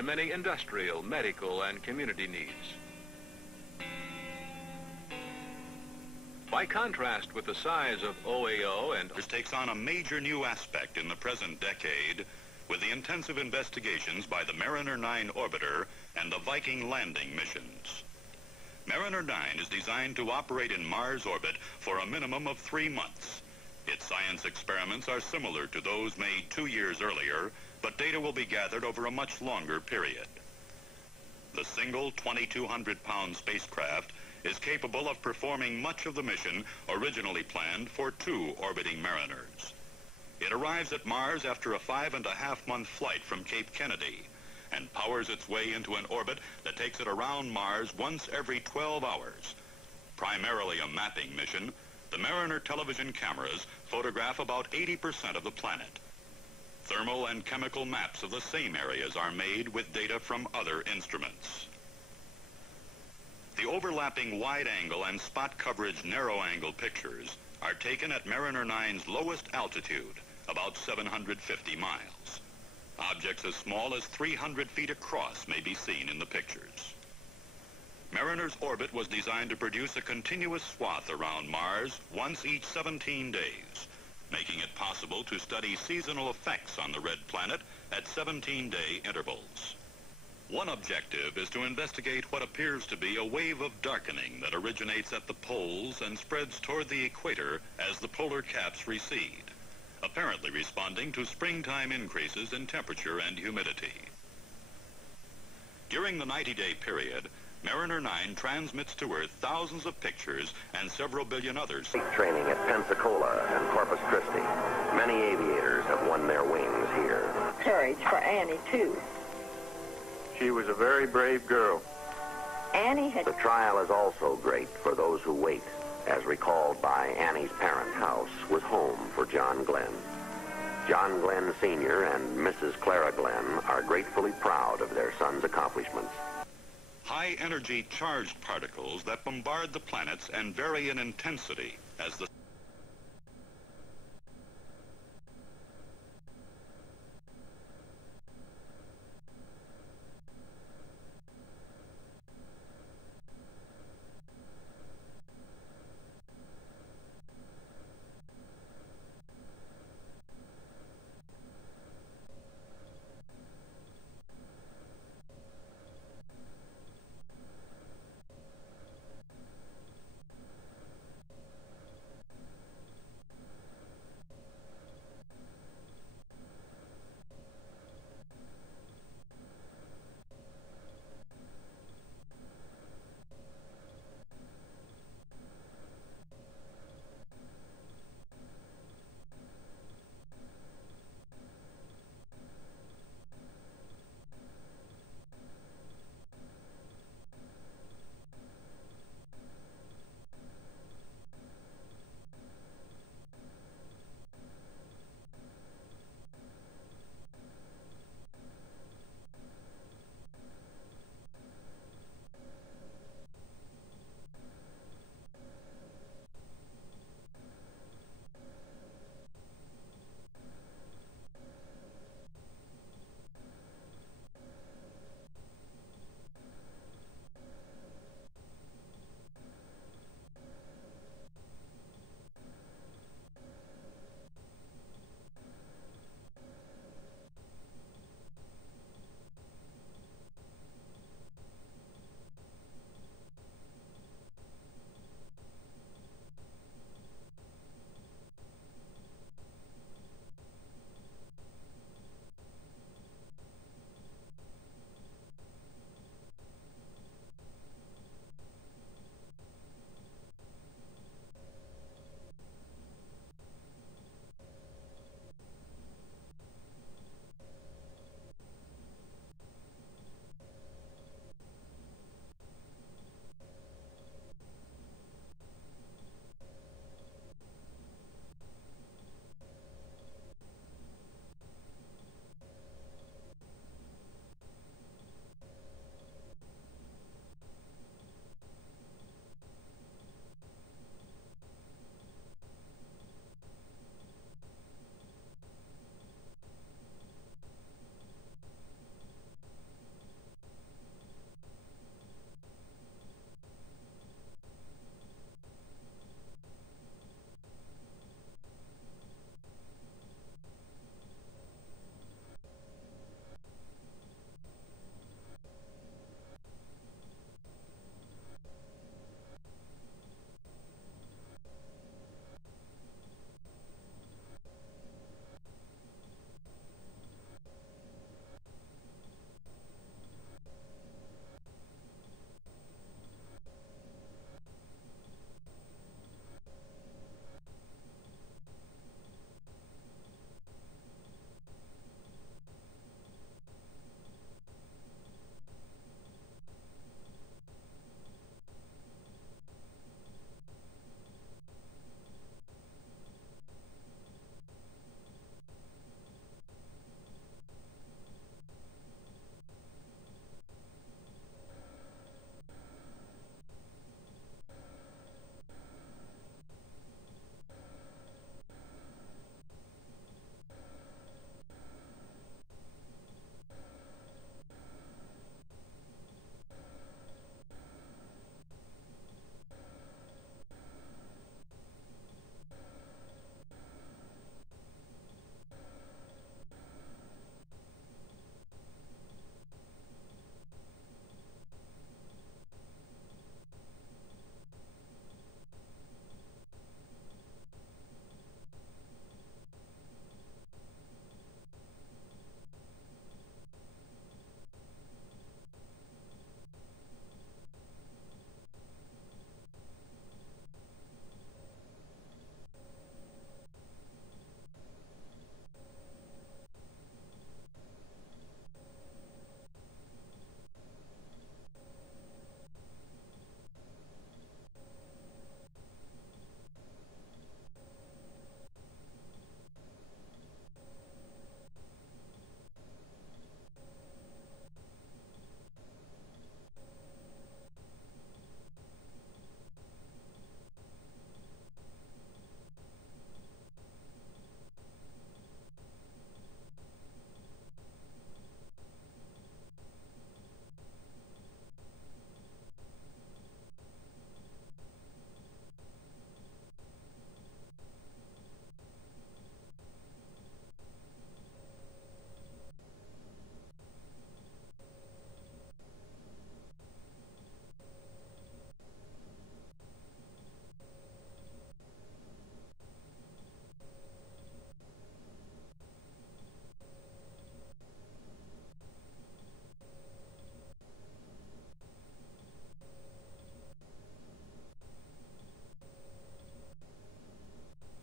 to many industrial, medical, and community needs. By contrast with the size of OAO and This takes on a major new aspect in the present decade with the intensive investigations by the Mariner 9 orbiter and the Viking landing missions. Mariner 9 is designed to operate in Mars orbit for a minimum of 3 months. Its science experiments are similar to those made 2 years earlier, but data will be gathered over a much longer period. The single 2,200-pound spacecraft is capable of performing much of the mission originally planned for 2 orbiting Mariners. It arrives at Mars after a 5.5-month flight from Cape Kennedy and powers its way into an orbit that takes it around Mars once every 12 hours. Primarily a mapping mission, the Mariner television cameras photograph about 80% of the planet. Thermal and chemical maps of the same areas are made with data from other instruments. The overlapping wide-angle and spot coverage narrow-angle pictures are taken at Mariner 9's lowest altitude, about 750 miles. Objects as small as 300 feet across may be seen in the pictures. Mariner's orbit was designed to produce a continuous swath around Mars once each 17 days, making it possible to study seasonal effects on the red planet at 17-day intervals. One objective is to investigate what appears to be a wave of darkening that originates at the poles and spreads toward the equator as the polar caps recede, apparently responding to springtime increases in temperature and humidity. During the 90-day period, Mariner 9 transmits to Earth thousands of pictures and several billion others. Training at Pensacola and Corpus Christi. Many aviators have won their wings here. Courage for Annie, too. She was a very brave girl. Annie had... The trial is also great for those who wait, as recalled by Annie's parent house was home for John Glenn. John Glenn Sr. and Mrs. Clara Glenn are gratefully proud of their son's accomplishments. High-energy charged particles that bombard the planets and vary in intensity as the